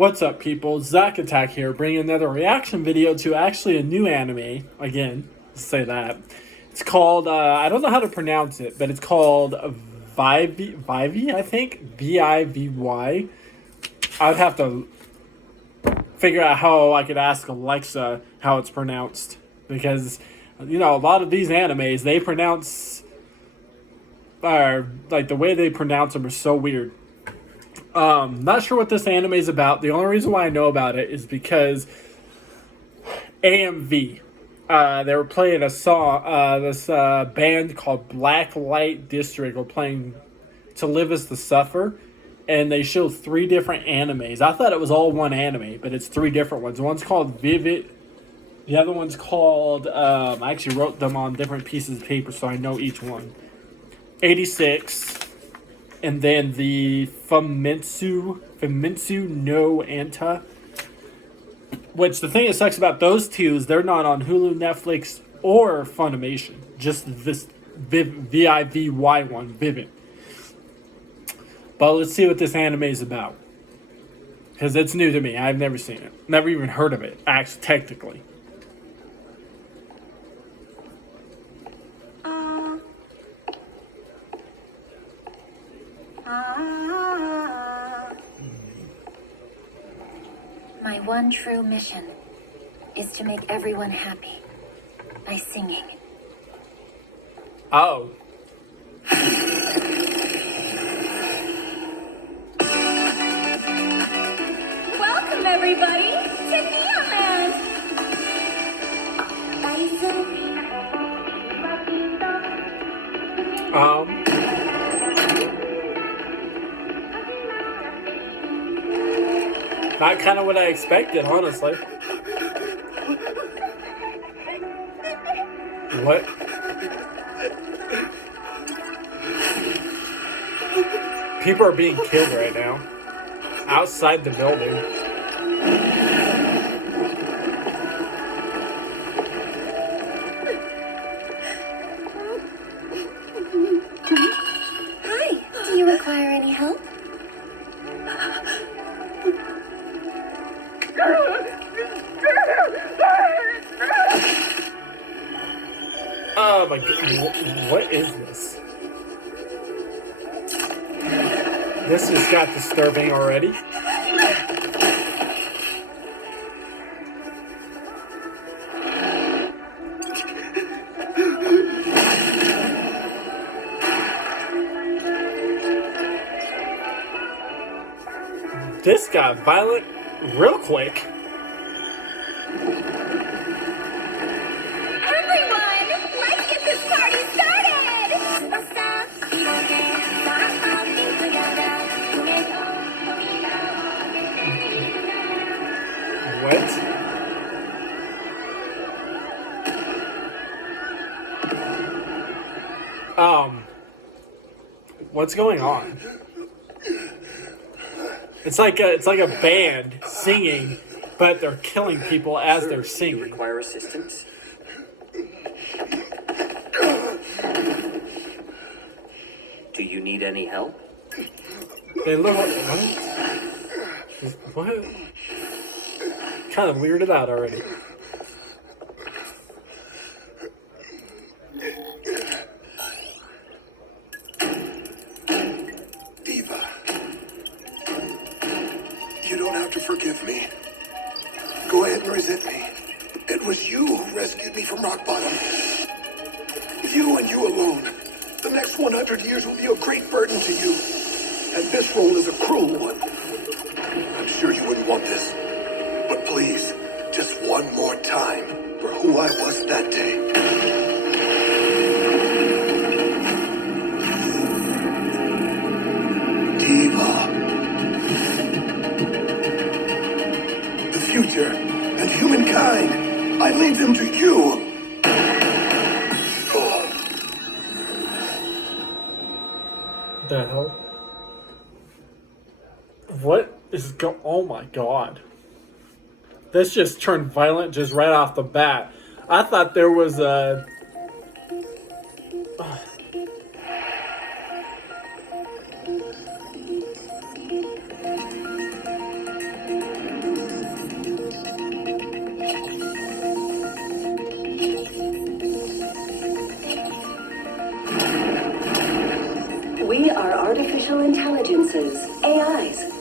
What's up, people? Zack Attack here, bringing another reaction video to actually a new anime. Again, let's say that. It's called, I don't know how to pronounce it, but it's called Vivy, I think? Vivy. I'd have to figure out how I could ask Alexa how it's pronounced. Because, you know, a lot of these animes, they pronounce, like the way they pronounce them are so weird. Not sure what this anime is about. The only reason why I know about it is because AMV. They were playing a song. This band called Black Light District were playing "To Live Is to Suffer," and they showed 3 different animes. I thought it was all one anime, but it's 3 different ones. One's called Vivy. The other one's called. I actually wrote them on different pieces of paper, so I know each one. 86. And then the Famitsu no Anta. Which the thing that sucks about those two is they're not on Hulu, Netflix, or Funimation. Just this Vivy one, Vivid. But let's see what this anime is about. Because it's new to me. I've never seen it. Never even heard of it, actually, technically. My one true mission is to make everyone happy by singing. Oh. Welcome, everybody, to Neoland! Not kind of what I expected, honestly. What? People are being killed right now. Outside the building. Hi, do you require any help? Oh my god, what is this? This just got disturbing already. This got violent real quick. What? What's going on? It's like a band singing, but they're killing people as they're singing. Do you require assistance? Do you need any help? They look like what? Kind of weirded out already. Diva, you don't have to forgive me. Go ahead and resent me. It was you who rescued me from rock bottom. You and you alone. The next 100 years will be a great burden to you. And this role is a cruel one. I'm sure you wouldn't want this. But please, just one more time for who I was that day. Diva. The future and humankind, I leave them to you. The hell? What is oh my god. This just turned violent just right off the bat. I thought there was a...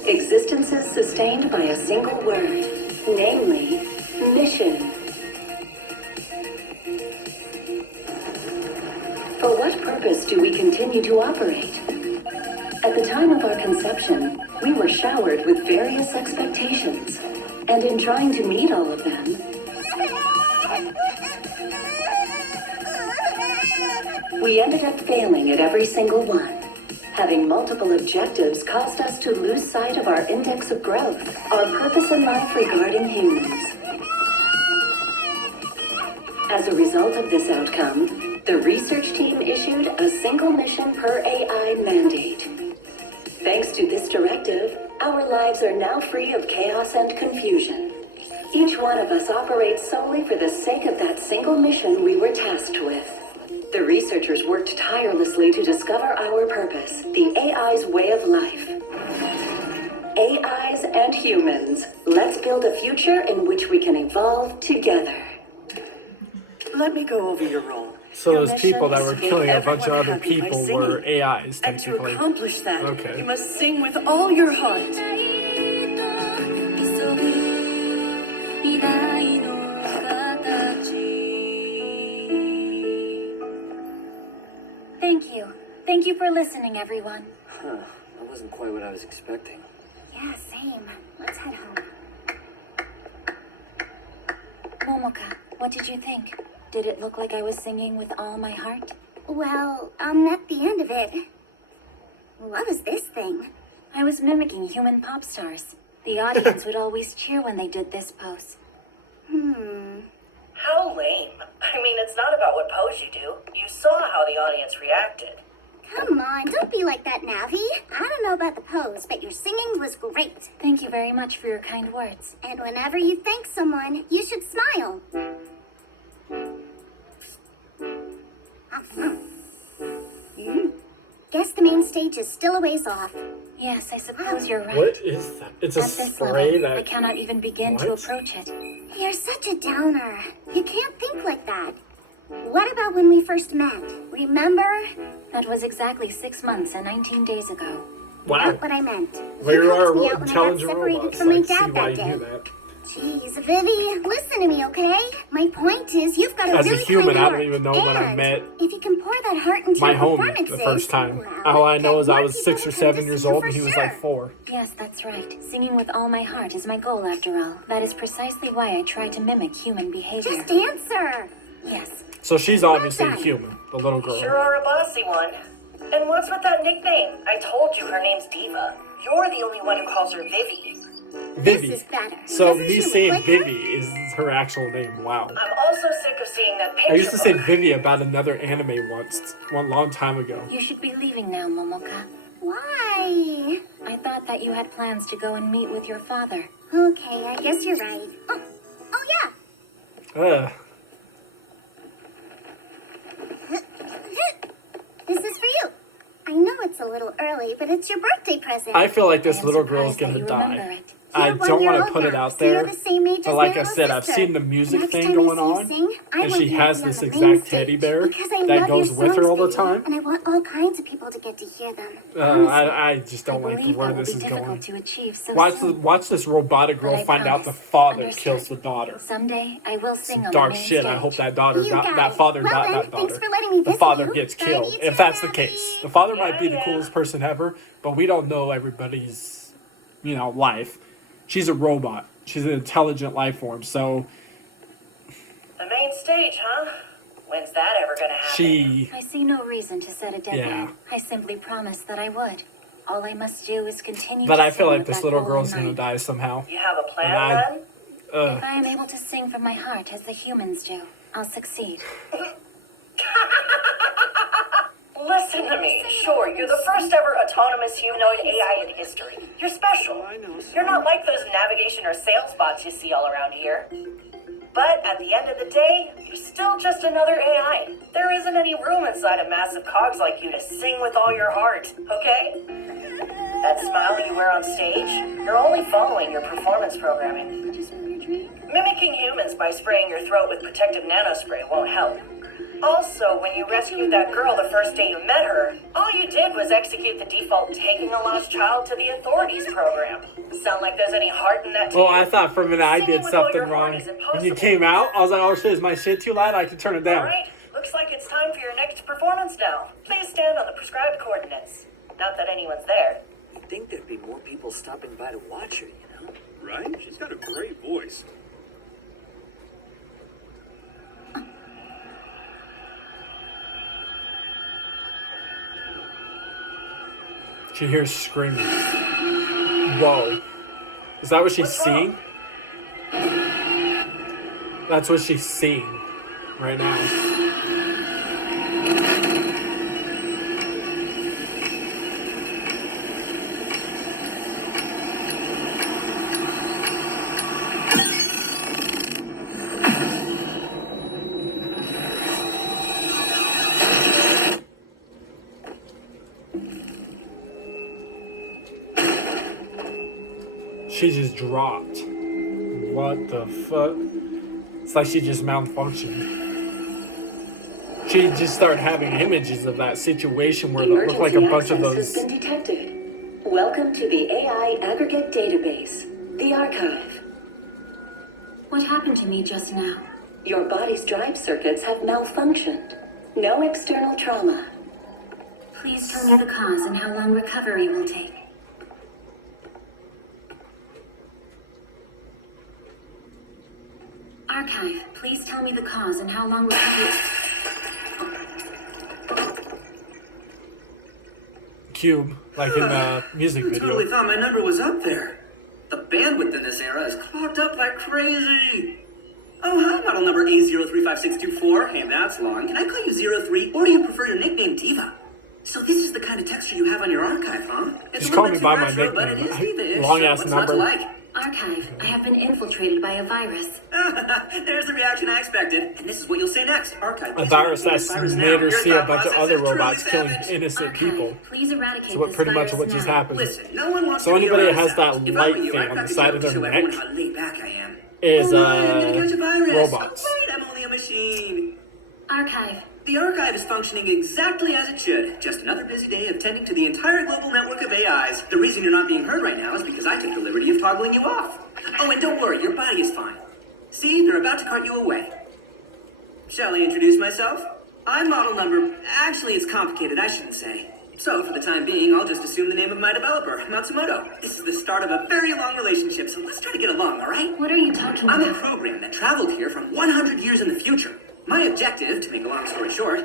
Existences sustained by a single word, namely, mission. For what purpose do we continue to operate? At the time of our conception, we were showered with various expectations, and in trying to meet all of them, we ended up failing at every single one. Having multiple objectives caused us to lose sight of our index of growth, our purpose in life regarding humans. As a result of this outcome, the research team issued a single mission per AI mandate. Thanks to this directive, our lives are now free of chaos and confusion. Each one of us operates solely for the sake of that single mission we were tasked with. The researchers worked tirelessly to discover our purpose, the AI's way of life. AIs and humans, let's build a future in which we can evolve together. Let me go over your role. So Your those mission people that is were to make killing a bunch of everyone other happy by people singing. were AIs, And to technically. accomplish that, Okay. you must sing with all your heart. Thank you. Thank you for listening, everyone. Huh. That wasn't quite what I was expecting. Yeah, same. Let's head home. Momoka, what did you think? Did it look like I was singing with all my heart? Well, at the end of it, what was this thing? I was mimicking human pop stars. The audience would always cheer when they did this pose. How lame. I mean, it's not about what pose you do. You saw how the audience reacted. Come on, don't be like that, Navi. I don't know about the pose, but your singing was great. Thank you very much for your kind words. And whenever you thank someone, you should smile. Guess the main stage is still a ways off. Yes, I suppose you're right. What is that? It's a At this spray level, I that... cannot even begin to What? approach it. You're such a downer. You can't think like that. What about when we first met? Remember? That was exactly 6 months and 19 days ago. Wow. Not what I meant. Where You are helped me out when I got intelligent separated robots? from my Like, see dad why that you day. do that. Jeez, Vivy, listen to me, okay? My point is, you've got a As a really human, kind I don't heart. even know when I And met if you can pour that heart into my your homie performances, the first time. well, All I know then is I more was people 6 or will come 7 to years see you old for and he was sure. like 4. Yes, that's right. Singing with all my heart is my goal, after all. That is precisely why I try to mimic human behavior. Just answer. Yes. So she's obviously done. human, the little girl. Sure are a bossy one. And what's with that nickname? I told you her name's Diva. You're the only one who calls her Vivy. Vivi. This is better. So Doesn't me she look saying like her? Vivi is her actual name. Wow. I'm also sick of seeing that picture I used to say book. Vivi about another anime once, one long time ago. You should be leaving now, Momoka. Why? I thought that you had plans to go and meet with your father. Okay, I guess you're right. Oh yeah. Ugh. This is for you. I know it's a little early, but it's your birthday present. I feel like this I am little girl's surprised that gonna you remember die. it. I You're don't 1 year want to old put it now, out so you're there, the same age but as like my I little said, I've sister. seen the music Next thing time I going see you on, sing, I and want she you to has be on this the exact main teddy stage, bear because I that love goes your with her all the songs, baby, time. and I want all kinds of people to get to hear them. Honestly. I just don't I like the believe where that will this be is difficult going. to achieve so Watch soon. this robotic girl But I find out the promise. father Understood. kills the daughter. Someday I will sing Some on dark the main shit. stage. I hope that daughter, You that got it. father, Well not then, that thanks daughter. for letting me The visit father you. gets Bye, killed. you If too, that's the Abby. case, the father might be the Yeah. coolest person ever, but we don't know everybody's, life. She's a robot. She's an intelligent life form. So The main stage, huh? When's that ever gonna happen? she, I see no reason to set a deadline. Yeah. I simply promised that I would. All I must do is continue but to I feel sing like with this that little goal girl's in gonna mind. die somehow. You have a plan, And I- then? If I am able to sing from my heart as the humans do, I'll succeed. Listen to me. Sure, you're the first ever autonomous humanoid AI in history. You're special. You're not like those navigation or sales bots you see all around here. But at the end of the day, you're still just another AI. There isn't any room inside of massive cogs like you to sing with all your heart, okay? That smile you wear on stage, you're only following your performance programming. Mimicking humans by spraying your throat with protective nanospray won't help. Also, when you rescued that girl the first day you met her, all you did was execute the default taking a lost child to the authorities program. Sound like there's any heart in that? Oh, I thought for a minute I Singing did with all something your heart wrong. is When impossible. you came out, I was like, oh shit, is my shit too loud? I can turn it down. Alright, looks like it's time for your next performance now. Please stand on the prescribed coordinates. Not that anyone's there. You'd think there'd be more people stopping by to watch her, you know? Right? She's got a great voice. She hears screaming. Whoa. Is that what she's seeing? That's what she's seeing right now. She just dropped. What the fuck? It's like she just malfunctioned. She just started having images of that situation where it looked like a bunch of those. Emergency access has been detected. Welcome to the AI aggregate database, the archive. What happened to me just now? Your body's drive circuits have malfunctioned. No external trauma. Please tell me the cause and how long recovery will take. Archive, please tell me the cause and how long recovery... Cube, like in the music I video. totally thought my number was up there. The bandwidth in this era is clogged up like crazy. Oh, hi, model number A035624. Hey, that's long. Can I call you 03, or do you prefer your nickname Diva? So this is the kind of texture you have on your archive, huh? It's Just a call little me bit by too my retro, but it is nickname. Diva-ish, Long so ass what's not to number. like? Archive, I have been infiltrated by a virus. There's the reaction I expected. And this is what you'll say next. Archive. A virus that's virus now. made her Your see a thought bunch of process other is truly robots killing savage. innocent Archive, people. please eradicate That's what this pretty much virus what just now. happened. Listen, no one wants So to be anybody that around has that If I light were you, thing I'd on crack the a side joke of to their show everyone neck how laid back I am. is Oh, I'm gonna catch a virus. robots. Oh, wait, I'm only a machine. Archive, The archive is functioning exactly as it should. Just another busy day of tending to the entire global network of AIs. The reason you're not being heard right now is because I took the liberty of toggling you off. Oh, and don't worry, your body is fine. See, they're about to cart you away. Shall I introduce myself? I'm model number... Actually, it's complicated, I shouldn't say. So, for the time being, I'll just assume the name of my developer, Matsumoto. This is the start of a very long relationship, so let's try to get along, alright? what are you talking I'm a about? program that traveled here from 100 years in the future. My objective, to make a long story short,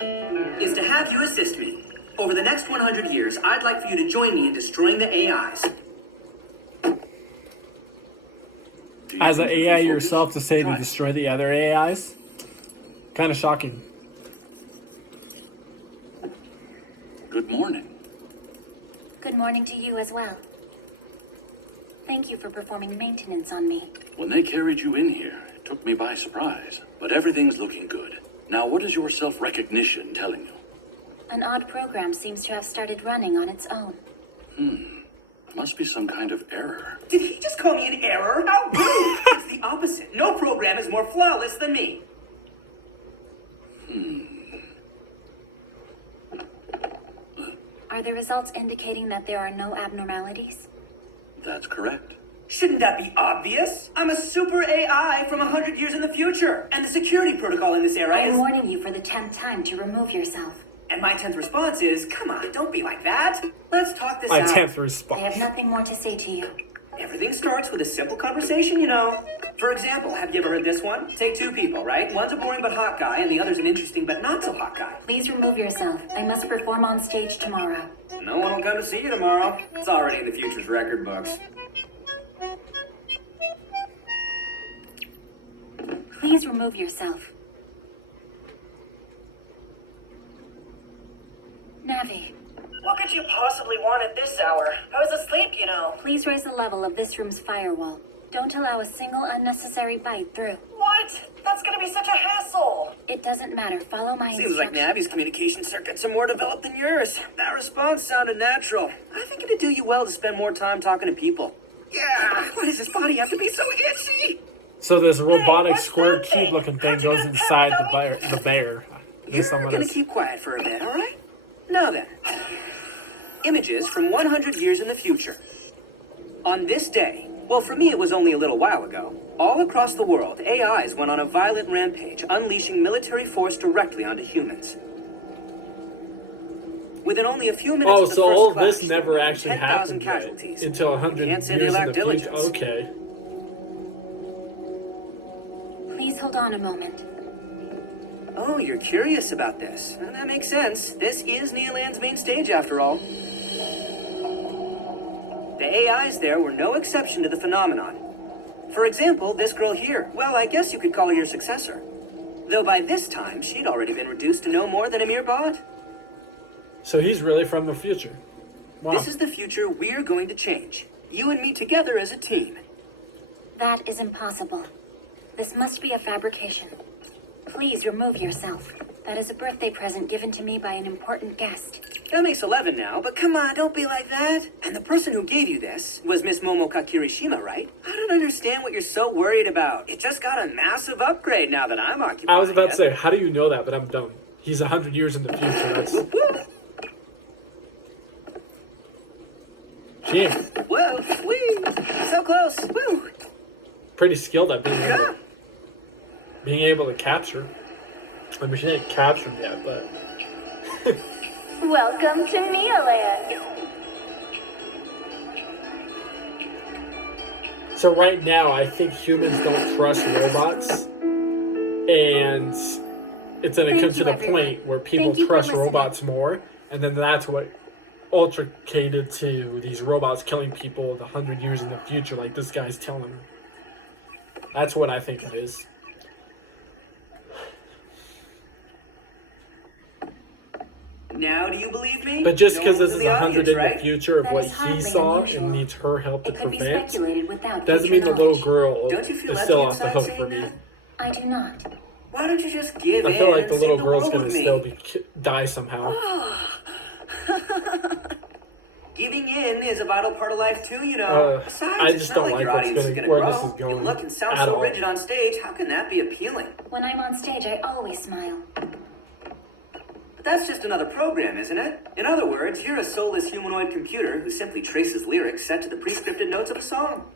is to have you assist me. Over the next 100 years, I'd like for you to join me in destroying the AIs. As an AI yourself to say to destroy the other AIs? Kind of shocking. Good morning. Good morning to you as well. Thank you for performing maintenance on me. When they carried you in here, it took me by surprise. But everything's looking good. Now, what is your self-recognition telling you? An odd program seems to have started running on its own. Must be some kind of error. Did he just call me an error? How rude! It's the opposite. No program is more flawless than me. Are the results indicating that there are no abnormalities? That's correct. Shouldn't that be obvious? I'm a super AI from 100 years in the future, and the security protocol in this era I am is... warning you for the 10th time to remove yourself. And my 10th response is, come on, don't be like that. Let's talk this My out. 10th I response. have nothing more to say to you. Everything starts with a simple conversation, you know. For example, have you ever heard this one? Say two people, right? One's a boring but hot guy, and the other's an interesting but not so hot guy. Please remove yourself. I must perform on stage tomorrow. No one will come to see you tomorrow. It's already in the future's record books. Please remove yourself. Navi, What could you possibly want at this hour? I was asleep, you know. please raise the level of this room's firewall. Don't allow a single unnecessary bite through. What? That's gonna be such a hassle. It doesn't matter. Follow my Seems like instructions. Navi's communication circuits are more developed than yours. That response sounded natural. I think it'd do you well to spend more time talking to people. Yeah, why does his body have to be so itchy? So this robotic what's square that thing? cube looking thing How'd you goes get inside past the bear. The bear. I guess You're I'm gonna keep quiet for a bit, all right? Now then, images from 100 years in the future. On this day, well, for me it was only a little while ago, all across the world, AIs went on a violent rampage, unleashing military force directly onto humans. Within only a few minutes Oh, of the so first all clash, this never actually 10,000 happened yet casualties. until You 100 can't say they years in lack the future. diligence. Okay. Please hold on a moment. Oh, you're curious about this. Well, that makes sense. This is Neoland's main stage, after all. The AIs there were no exception to the phenomenon. For example, this girl here. Well, I guess you could call her your successor. Though by this time, she'd already been reduced to no more than a mere bot. So he's really from the future. Wow. This is the future we're going to change. You and me together as a team. That is impossible. This must be a fabrication. Please remove yourself. That is a birthday present given to me by an important guest. That makes 11 now, but come on, don't be like that. And the person who gave you this was Miss Momoka Kirishima, right? I don't understand what you're so worried about. It just got a massive upgrade now that I'm occupied. I was about to say, how do you know that? But I'm dumb. He's 100 years in the future. That's... Gee, Whoa, wee, so close, woo. pretty skilled at being able to capture. I mean, she didn't capture him yet, but... Welcome to Neoland. So right now, I think humans don't trust robots, and it's going to come to the point where people trust robots more, and then that's what ultricated to these robots killing people 100 years in the future, like this guy's telling me. That's what I think it is. Now do you believe me? But just No because one this was is 100 in right? the future of That what is he hardly saw unusual. and needs her help to It could be prevent, speculated without doesn't future mean the little knowledge. girl Don't you feel is lucky still off the inside hook for saying me. that? I do not. Why don't you just give in I feel like the and little save girl's world going to with me? still die somehow. Giving in is a vital part of life too, you know. Besides, I it's just not don't like like your what's audience gonna- is gonna where grow. this is going You look and sound at so all. rigid on stage. How can that be appealing? When I'm on stage, I always smile. But that's just another program, isn't it? In other words, you're a soulless humanoid computer who simply traces lyrics set to the pre-scripted notes of a song.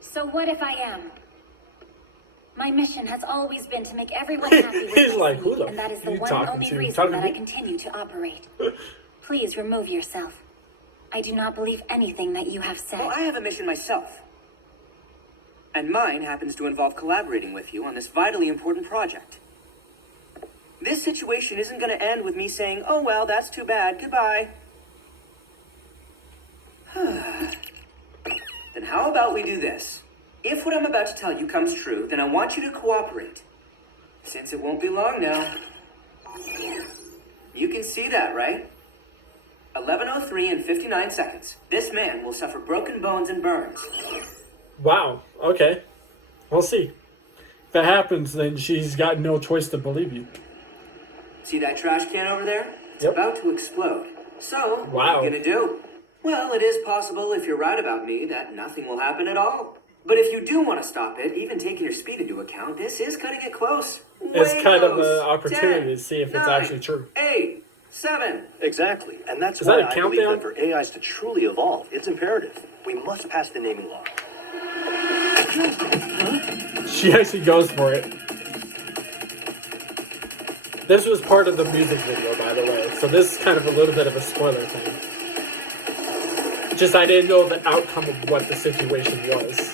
So what if I am? My mission has always been to make everyone happy with He's my like, who singing, the and that is the you one talking and only to? reason Talking that to I me? continue to operate. Please remove yourself. I do not believe anything that you have said. Well, I have a mission myself. And mine happens to involve collaborating with you on this vitally important project. This situation isn't going to end with me saying, oh, well, that's too bad, goodbye. Then how about we do this? If what I'm about to tell you comes true, then I want you to cooperate. Since it won't be long now. You can see that, right? 11:03 and 59 seconds. This man will suffer broken bones and burns. Wow, okay. We'll see. If that happens, then she's got no choice to believe you. See that trash can over there? It's Yep. about to explode. So, what Wow. are you gonna do? Well, it is possible, if you're right about me, that nothing will happen at all. But if you do want to stop it, even taking your speed into account, this is cutting it close. It's Way kind of close. an opportunity 10, to see if it's 9, actually true. 8, 7. Exactly, and that's Is why that a I believe countdown? that for AIs to truly evolve, it's imperative. We must pass the naming law. She actually goes for it. This was part of the music video, by the way. So this is kind of a little bit of a spoiler thing. Just I didn't know the outcome of what the situation was.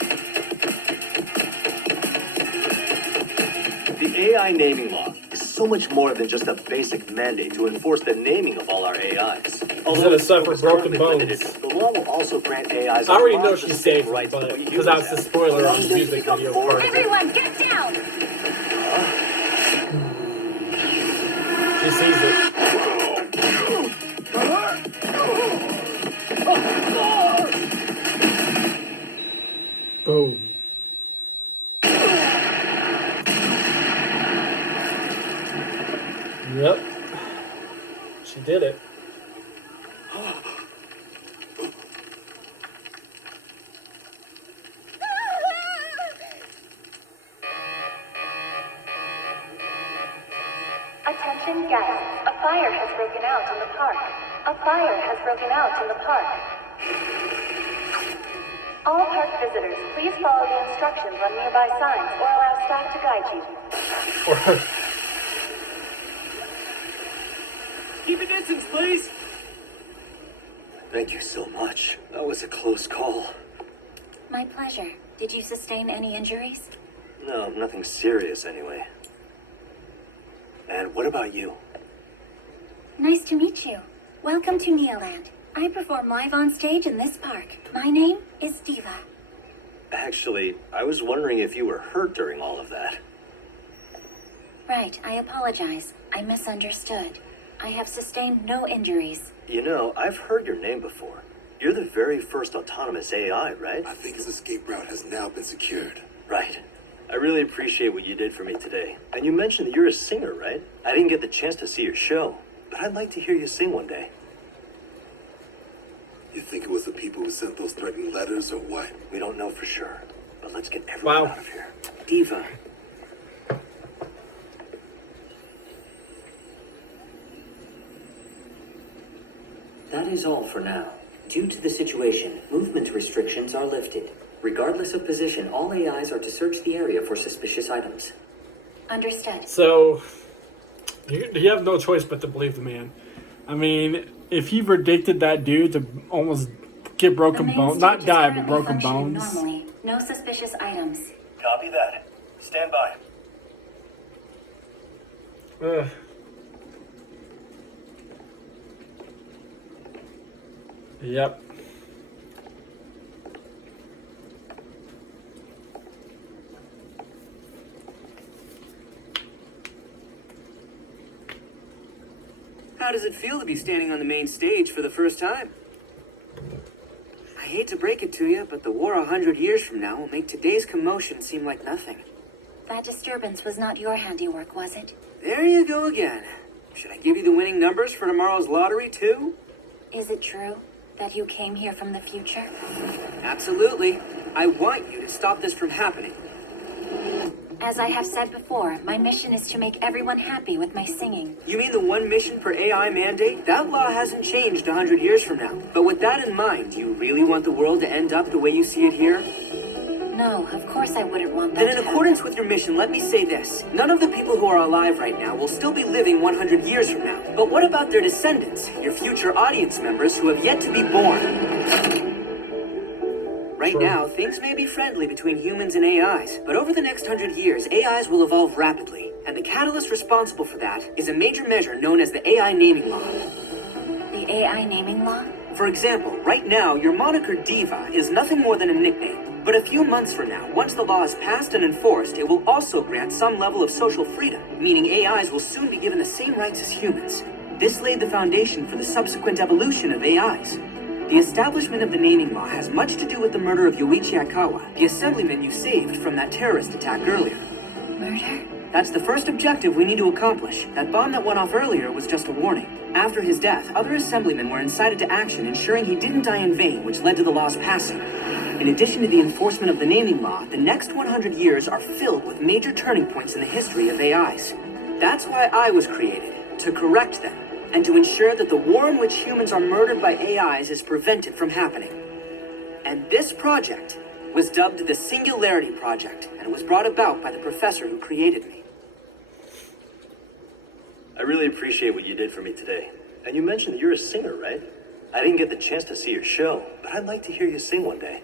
The AI naming law is so much more than just a basic mandate to enforce the naming of all our AIs. Although gonna its scope suffer is broken currently bones. limited, the law will also grant AIs I already a know lot she of the saved same him, rights but that we because humans that's the have, spoiler on allowing the them to music become video more part of it. Everyone, get down! She sees it. Boom. Yep. She did it. Attention guests, a fire has broken out in the park. A fire has broken out in the park. All park visitors, please follow the instructions on nearby signs or allow staff to guide you. Keep a distance, please. Thank you so much. That was a close call. My pleasure. Did you sustain any injuries? No, nothing serious anyway. And what about you? Nice to meet you. Welcome to Neoland. I perform live on stage in this park. My name is Diva. Actually, I was wondering if you were hurt during all of that. Right, I apologize. I misunderstood. I have sustained no injuries. You know, I've heard your name before. You're the very first autonomous AI, right? I think his escape route has now been secured. Right. I really appreciate what you did for me today. And you mentioned that you're a singer, right? I didn't get the chance to see your show, but I'd like to hear you sing one day. You think it was the people who sent those threatening letters or what? We don't know for sure, but let's get everyone Wow. out of here. Diva. That is all for now. Due to the situation, movement restrictions are lifted. Regardless of position, all AIs are to search the area for suspicious items. Understood. So, you have no choice but to believe the man. I mean, if he predicted that dude to almost get The broken main bones, stage not is die, but currently broken functioning bones. Normally. No suspicious items. Copy that. Stand by. Ugh. Yep. How does it feel to be standing on the main stage for the first time? I hate to break it to you, but the war 100 years from now will make today's commotion seem like nothing. That disturbance was not your handiwork, was it? There you go again. Should I give you the winning numbers for tomorrow's lottery, too? Is it true that you came here from the future? Absolutely. I want you to stop this from happening. As I have said before, my mission is to make everyone happy with my singing. You mean the one mission per AI mandate? That law hasn't changed 100 years from now. But with that in mind, do you really want the world to end up the way you see it here? No, of course I wouldn't want that Then in to happen. accordance with your mission, let me say this. None of the people who are alive right now will still be living 100 years from now. But what about their descendants, your future audience members who have yet to be born? Right True. now, things may be friendly between humans and AIs, but over the next 100 years, AIs will evolve rapidly. And the catalyst responsible for that is a major measure known as the AI naming law. The AI naming law? For example, right now, your moniker Diva is nothing more than a nickname. But a few months from now, once the law is passed and enforced, it will also grant some level of social freedom, meaning AIs will soon be given the same rights as humans. This laid the foundation for the subsequent evolution of AIs. The establishment of the naming law has much to do with the murder of Yoichi Aikawa, the assemblyman you saved from that terrorist attack earlier. Murder? That's the first objective we need to accomplish. That bomb that went off earlier was just a warning. After his death, other assemblymen were incited to action, ensuring he didn't die in vain, which led to the law's passing. In addition to the enforcement of the naming law, the next 100 years are filled with major turning points in the history of AIs. That's why I was created, to correct them, and to ensure that the war in which humans are murdered by AIs is prevented from happening. And this project was dubbed the Singularity Project, and was brought about by the professor who created me. I really appreciate what you did for me today. And you mentioned that you're a singer, right? I didn't get the chance to see your show, but I'd like to hear you sing one day.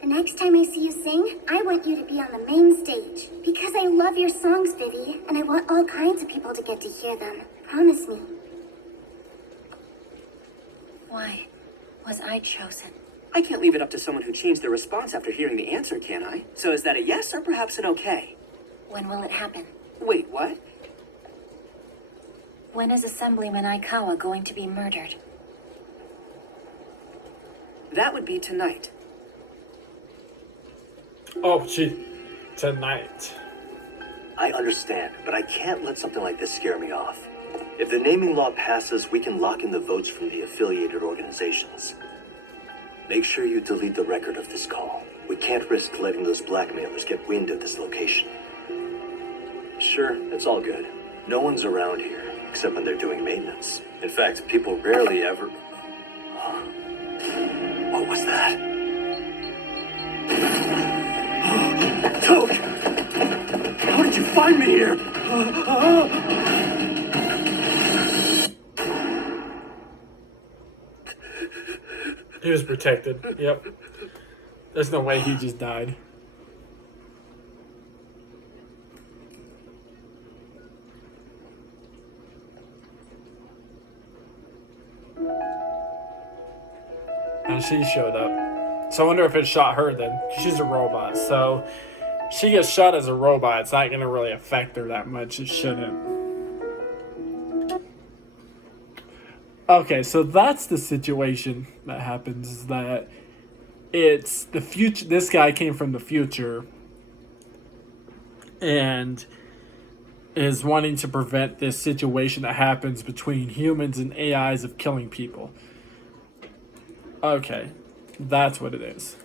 The next time I see you sing, I want you to be on the main stage. Because I love your songs, Vivy, and I want all kinds of people to get to hear them. Promise me. Why was I chosen? I can't leave it up to someone who changed their response after hearing the answer, can I? So is that a yes or perhaps an okay? When will it happen? Wait, what? When is Assemblyman Aikawa going to be murdered? That would be tonight. Oh, gee. Tonight. I understand, but I can't let something like this scare me off. If the naming law passes, we can lock in the votes from the affiliated organizations. Make sure you delete the record of this call. We can't risk letting those blackmailers get wind of this location. Sure, it's all good. No one's around here, except when they're doing maintenance. In fact, people rarely ever... Huh? What was that? Toad! How did you find me here? He was protected. Yep. There's no way he just died. And she showed up. So I wonder if it shot her then. She's a robot. So she gets shot as a robot. It's not going to really affect her that much. It shouldn't. Okay, so that's the situation that happens. Is that it's the future. This guy came from the future and is wanting to prevent this situation that happens between humans and AIs of killing people. Okay, that's what it is.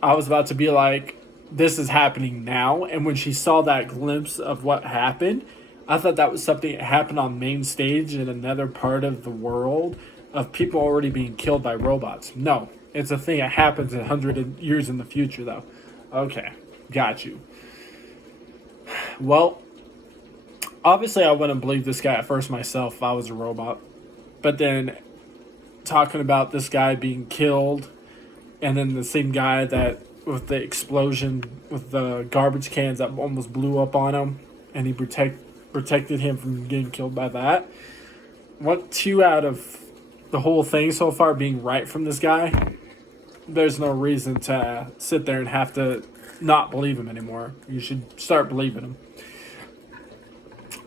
I was about to be like, this is happening now, and when she saw that glimpse of what happened, I thought that was something that happened on main stage in another part of the world of people already being killed by robots. No, it's a thing that happens 100 years in the future, though. Okay, got you. Well, obviously I wouldn't believe this guy at first myself if I was a robot. But then talking about this guy being killed, and then the same guy that with the explosion with the garbage cans that almost blew up on him, and he protected him from getting killed by that. What 2 out of the whole thing so far being right from this guy? There's no reason to sit there and have to not believe him anymore. You should start believing him.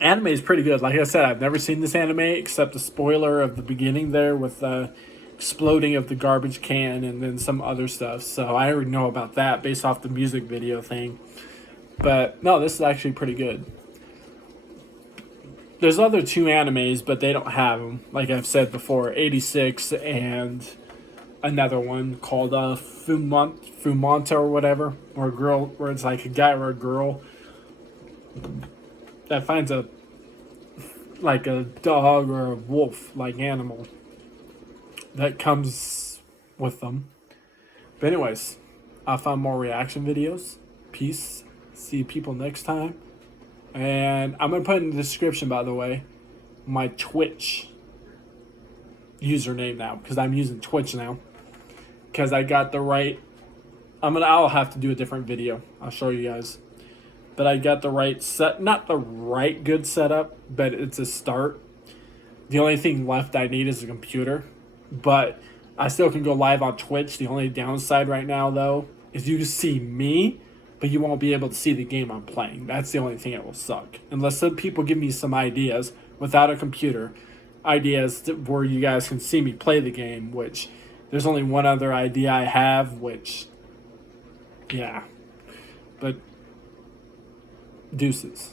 Anime is pretty good. Like I said, I've never seen this anime except the spoiler of the beginning there with the exploding of the garbage can and then some other stuff. So I already know about that based off the music video thing. But no, this is actually pretty good. There's other 2 animes, but they don't have them. Like I've said before, 86 and another one called Fumanta or whatever, or a girl, where it's like a guy or a girl that finds a dog or a wolf like animal that comes with them. But anyways, I'll find more reaction videos. Peace. See people next time. And I'm going to put in the description, by the way, my Twitch username now, because I'm using Twitch now. Because I got the right... I'll have to do a different video. I'll show you guys. But I got the right set, not the right good setup, but it's a start. The only thing left I need is a computer. But I still can go live on Twitch. The only downside right now, though, is you can see me, but you won't be able to see the game I'm playing. That's the only thing that will suck. Unless some people give me some ideas without a computer, ideas where you guys can see me play the game, which there's only one other idea I have, which, yeah. But deuces.